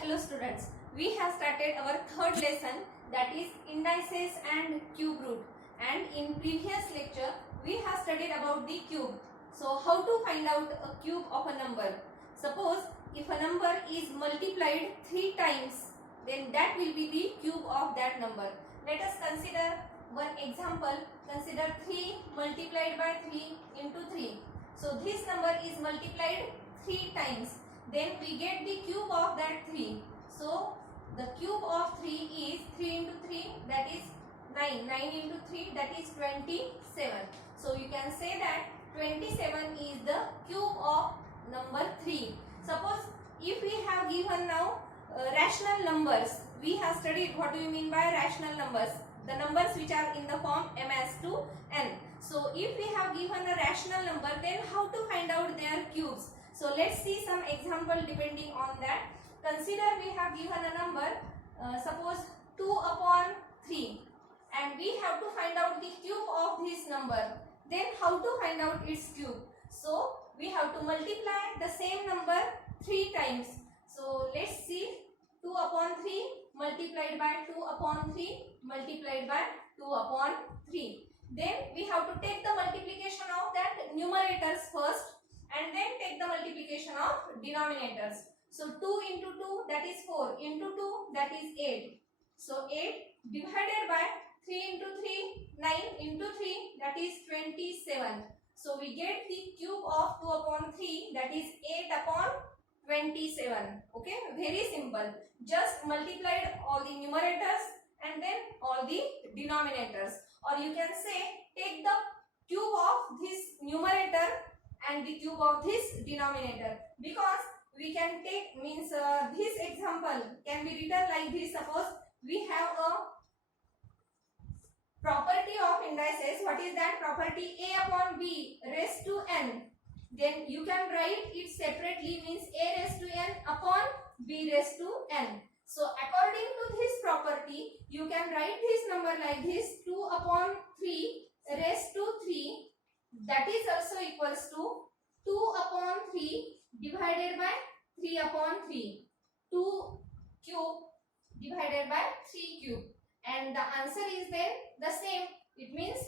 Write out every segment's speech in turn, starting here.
Hello students, we have started our third lesson, that is indices and cube root, and in previous lecture we have studied about the cube. So how to find out a cube of a number? Suppose if a number is multiplied 3 times, then that will be the cube of that number. Let us consider one example. Consider 3 multiplied by 3 into 3. So this number is multiplied 3 times. Then we get the cube of that 3. So the cube of 3 is 3 into 3, that is 9. 9 into 3, that is 27. So you can say that 27 is the cube of number 3. Suppose if we have given now rational numbers, we have studied what do you mean by rational numbers, the numbers which are in the form m as to n. So if we have given a rational number, then how to find out their cubes? So let's see some example depending on that. Consider we have given a number, suppose 2 upon 3, and we have to find out the cube of this number. Then how to find out its cube? So we have to multiply the same number 3 times. So let's see, 2 upon 3 multiplied by 2 upon 3 multiplied by 2 upon 3. Then we have to take the multiplication of that numerators first, and then take the multiplication of denominators. So 2 into 2, that is 4, into 2, that is 8. So 8 divided by 3 into 3, 9 into 3, that is 27. So we get the cube of 2 upon 3, that is 8 upon 27. Okay, very simple. Just multiplied all the numerators and then all the denominators. Or you can say, take the cube of this numerator and the cube of this denominator, because we can take this example can be written like this. Suppose we have a property of indices. What is that property? A upon b raised to n. Then you can write it separately, means a raised to n upon b raised to n. So according to this property, you can write this number like this: 2 upon 3 raised to 3, that is also equals to 2 upon 3 divided by 3 upon 3. 2 cube divided by 3 cube. And the answer is then the same. It means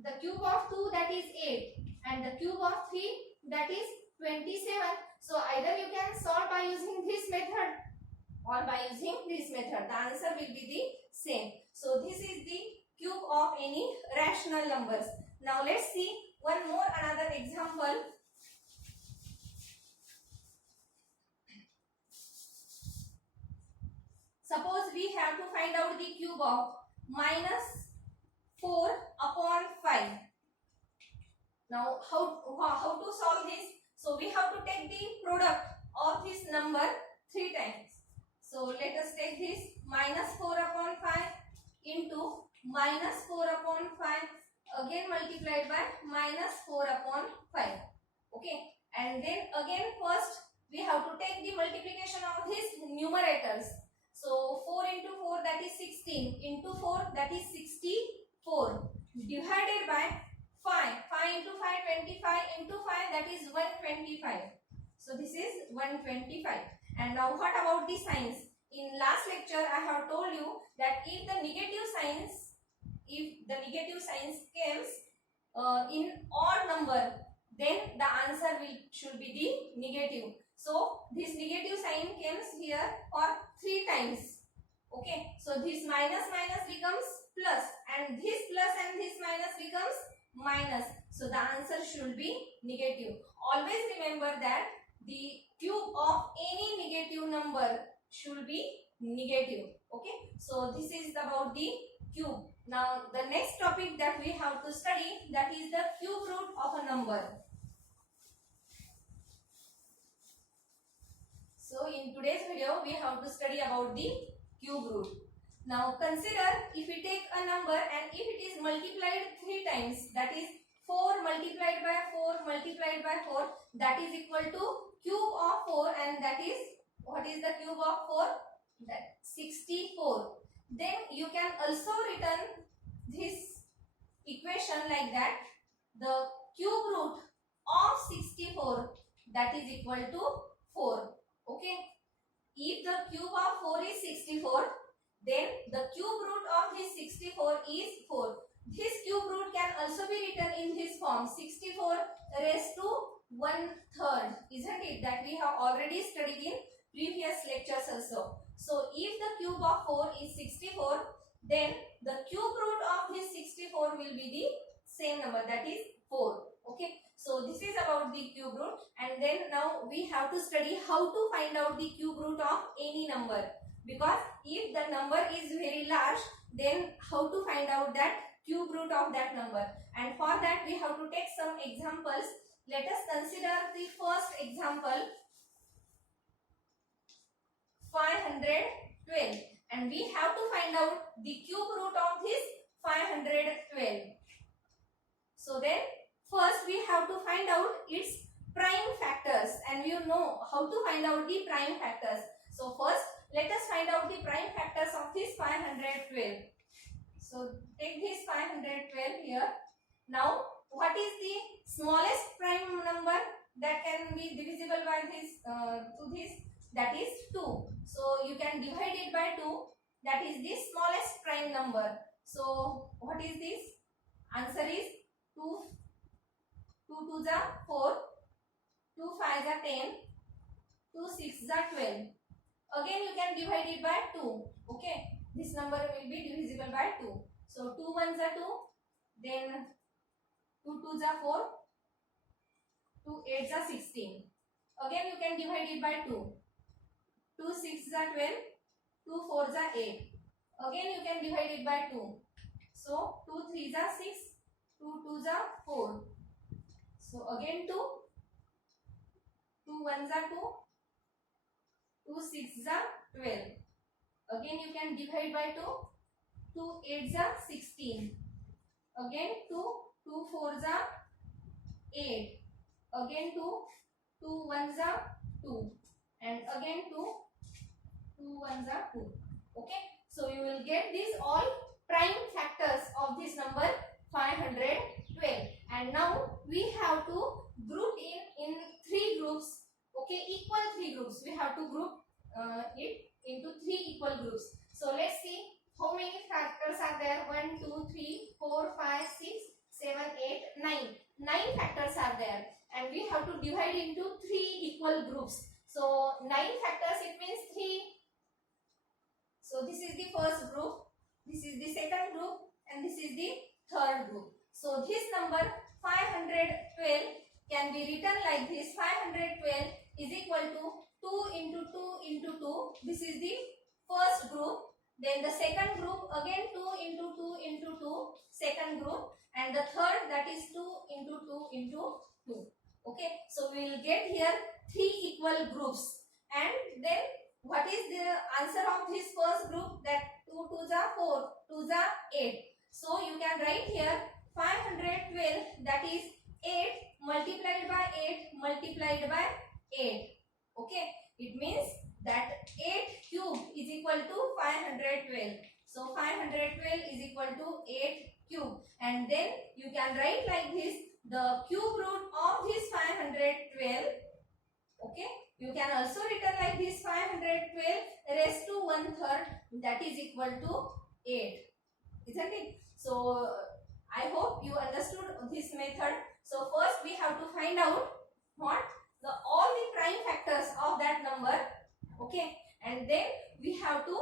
the cube of 2, that is 8, and the cube of 3, that is 27. So either you can solve by using this method or by using this method. The answer will be the same. So this is the cube of any rational numbers. Now let's see another example. Suppose we have to find out the cube of minus 4 upon 5. Now how to solve this? So we have to take the product of this number 3 times. So let us take this minus 4 upon 5 into minus 4 upon 5, again multiplied by minus 4 upon 5. Okay, and then again first we have to take the multiplication of these numerators. So 4 into 4, that is 16, into 4, that is 64, divided by 5. 5 into 5, 25, into 5, that is 125. So this is 125. And now what about the signs? In last lecture I have told you that if the negative signs comes in odd number, then the answer should be the negative. So this negative sign comes here for 3 times. Okay, so this minus becomes plus, and this plus and this minus becomes minus. So the answer should be negative. Always remember that the cube of any negative number should be negative. Okay, so this is about the cube. Now the next topic that we have to study, that is the cube root of a number. So in today's video we have to study about the cube root. Now consider, if we take a number and if it is multiplied 3 times, that is 4 multiplied by 4 multiplied by 4, that is equal to cube of 4, and that is, what is the cube of 4? That 64. Then you can also return this equation like that: the cube root of 64, that is equal to 4. Okay, if the cube of 4 is 64, then the cube root of this 64 is 4. This cube root can also be written in this form, 64 raised to 1/3, isn't it? That we have already studied in previous lectures also. So if the cube of 4 is 64, then the cube root of this 64 will be the same number, that is 4. Okay, so this is about the cube root, and then now we have to study how to find out the cube root of any number, because if the number is very large, then how to find out that cube root of that number? And for that we have to take some examples. Let us consider the first example, 512, and we have to find out the cube root of this 512. So then first we have to find out its prime factors, and you know how to find out the prime factors. So first let us find out the prime factors of this 512. So take this 512 here. Now what is the smallest prime number that can be divisible by this to this? That is 2. So you can divide it by 2. That is the smallest prime number. So what is this? Answer is 2. 2 2s are 4. 2 5s are 10. 2 6s are 12. Again you can divide it by 2. Okay. This number will be divisible by 2. So 2 1s are 2. Then 2 2s are 4. 2 8s are 16. Again you can divide it by 2. 2 6s are 12. 2 4s are 8. Again you can divide it by 2. So 2 3s are 6. 2 2s are 4. So again 2. 2 1s are 2. 2 6s are 12. Again you can divide by 2. 2 8s are 16. Again 2 4s are 8. Again 2 1s are 2. And again 2 1s are 2. Okay. So you will get these all prime factors of this number 512. And now we have to group in 3 groups. Okay, equal 3 groups. We have to group it into 3 equal groups. So let's see how many factors are there. 1 2 3 4 5 6 7 8 9. 9 factors are there, and we have to divide into 3 equal groups. So 9 factors, it means 3. So this is the first group, this is the second group, and this is the third group. So this number 512 can be written like this. 512 is equal to 2 into 2 into 2. This is the first group. Then the second group, again 2 into 2 into 2, second group. And the third, that is 2 into 2 into 2. Okay, so we will get here 3 equal groups. And then what is the answer of this first group? That 2 2s are 4, 2s are 8. So you can write here 512, that is 8 multiplied by 8 multiplied by 8. Okay, it means that 8 cube is equal to 512. So 512 is equal to 8 cube. And then you can write like this, the cube root of this 512. Okay, you can also written like this, 512 raised to 1/3, that is equal to 8, isn't it? So I hope you understood this method. So first we have to find out what all the prime factors of that number. Okay, and then we have to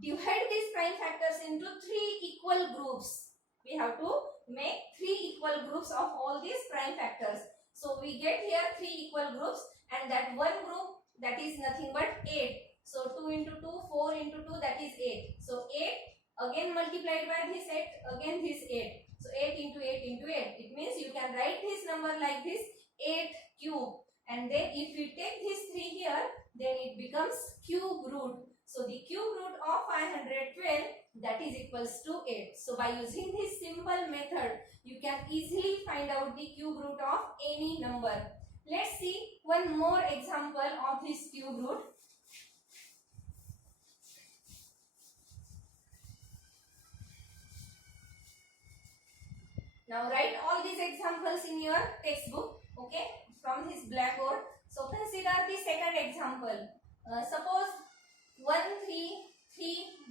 divide these prime factors into 3 equal groups. We have to make 3 equal groups of all these prime factors. So we get here 3 equal groups, and that one group, that is nothing but 8. So 2 into 2, 4 into 2, that is 8. So 8 again multiplied by this 8, again this 8. So 8 into 8 into 8. It means you can write this number like this, 8 cube. And then if we take this 3 here, then it becomes cube root. So the cube root of 512, that is equals to 8. So by using this simple method, you can easily find out the cube root of any number. Let's see one more example of this cube root. Now write all these examples in your textbook, okay, from this blackboard. So consider the second example. Suppose 1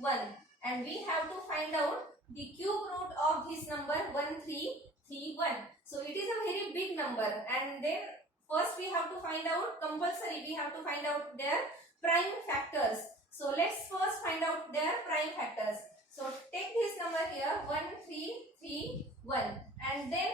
1, and we have to find out the cube root of this number 1331. So it is a very big number, and then first we have to find out, compulsory we have to find out their prime factors. So let's first find out their prime factors. So take this number here 1331, and then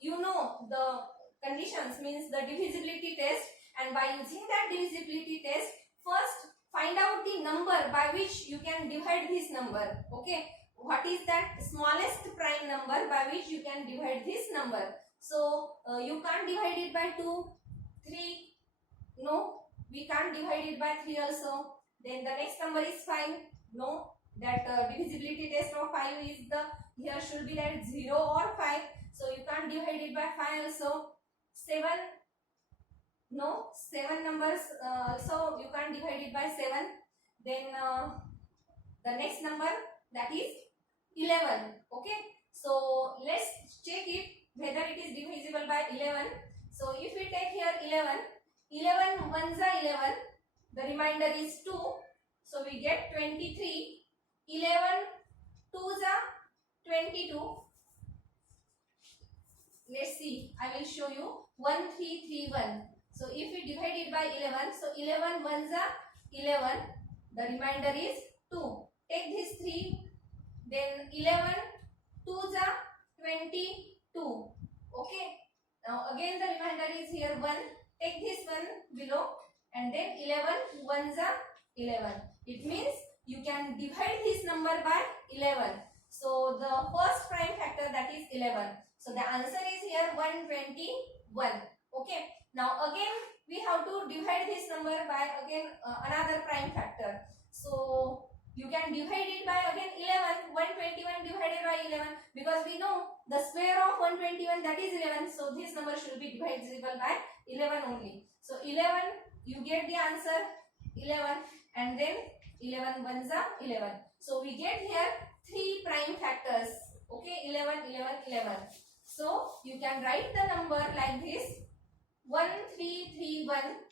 you know the conditions, means the divisibility test, and by using that divisibility test, first find out the number by which you can divide this number. Okay, what is that smallest prime number by which you can divide this number? So you can't divide it by 2, 3, no, we can't divide it by 3 also. Then the next number is 5, no, that divisibility test of 5 is the, here should be that 0 or 5, so you can't divide it by 5 also. 7, no, 7 numbers, so you can't divide it by 7. Then the next number, that is 11. Okay, so let's check it whether it is divisible by 11. So if we take here 11 ones are 11, the remainder is 2, so we get 23. 11 twos are 22. Let's see, I will show you 1331. So if we divide it by 11, so 11 ones are 11, the remainder is 2. Take this 3, then 11 twos are 22. Okay, now again the remainder is here 1. Take this one below, and then 11 ones are 11. It means you can divide this number by 11. So the first prime factor, that is 11. So the answer is here 121. Okay, now again we have to divide this number by again another prime factor. So you can divide it by again 11. 121 divided by 11, because we know the square of 121, that is 11. So this number should be divisible by 11 only. So 11, you get the answer 11, and then 11 ones are 11. So we get here 3 prime factors. Okay, 11, 11, 11. So you can write the number like this: 1331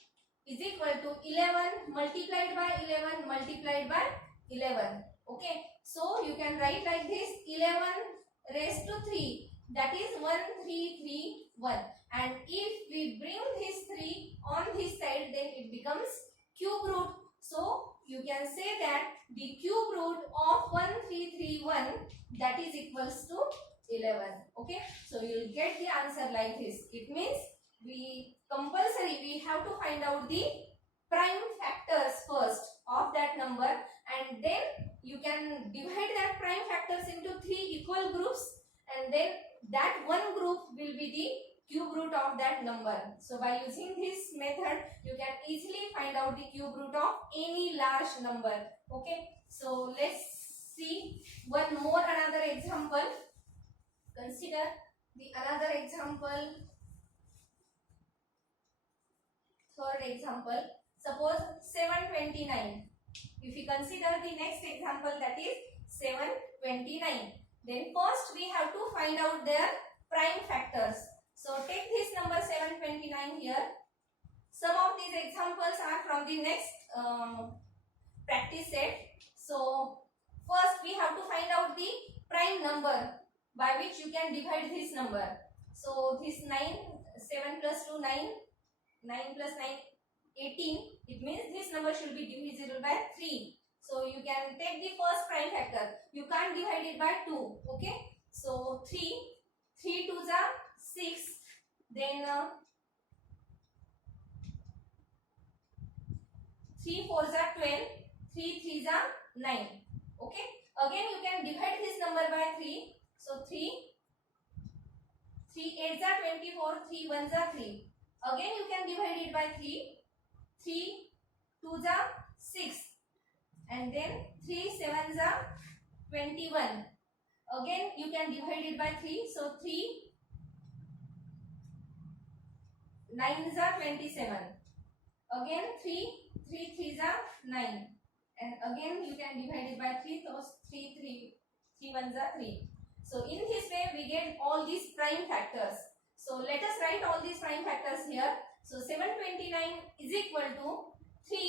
is equal to 11 multiplied by 11 multiplied by 11. Okay, so you can write like this: 11 raised to 3, that is 1331. And if we bring this 3 on this side, then it becomes cube root. So you can say that the cube root of 1331, that is equals to 11. Okay, so you will get the answer like this. It means we have to find out the prime factors first of that number, and then you can divide that prime factors into 3 equal groups, and then that one group will be the cube root of that number. So by using this method, you can easily find out the cube root of any large number. Okay, so let's see another example. Consider the another example. Third example, suppose 729. If we consider the next example, that is 729, then first we have to find out their prime factors. So take this number 729 here. Some of these examples are from the next practice set. So first we have to find out the prime number by which you can divide this number. So this 9, 7 plus 2, 9, 9 plus 9, 18. It means this number should be divisible by 3. So you can take the first prime factor. You can't divide it by 2. Okay. So 3 2s are 6. Then 3 4s are 12. 3 3s are 9. Okay. Again you can divide this number by 3. So 3 8s are 24. 3 1s are 3. Again you can divide it by 3. 3 2s are 6. And then 3 7s are 21. Again you can divide it by 3. So 3 9s are 27. Again 3 3s are 9. And again you can divide it by 3. So 3 1s are 3. So in this way we get all these prime factors. So let us write all these prime factors here. So 729 is equal to 3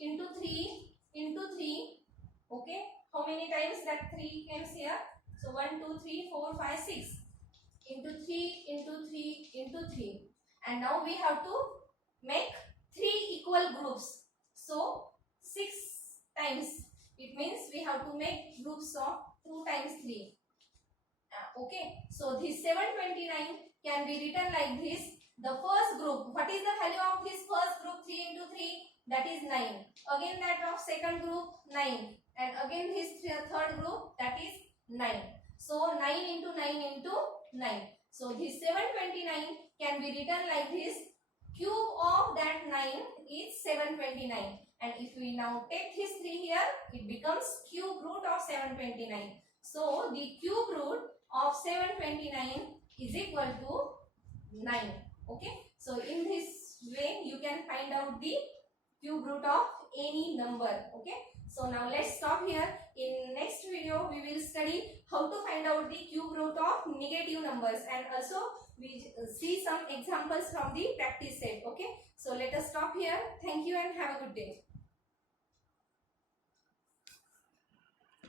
into 3 into 3. that 3 comes here. So 1, 2, 3, 4, 5, 6 into 3 into 3 into 3. And now we have to make 3 equal groups. So 6 times. It means we have to make groups of 2 times 3. Okay. So this 729 can be written like this. The first group, what is the value of this first group? 3 into 3, that is 9. Again that of second group, 9. And again this third group, that is 9. So 9 into 9 into 9. So this 729 can be written like this. Cube of that 9 is 729. And if we now take this 3 here, it becomes cube root of 729. So the cube root of 729 is equal to 9. Okay. So in this way you can find out the cube root of any number. Okay. So now let's stop here. In next video we will study how to find out the cube root of negative numbers, and also we see some examples from the practice set. Okay. So let us stop here. Thank you and have a good day.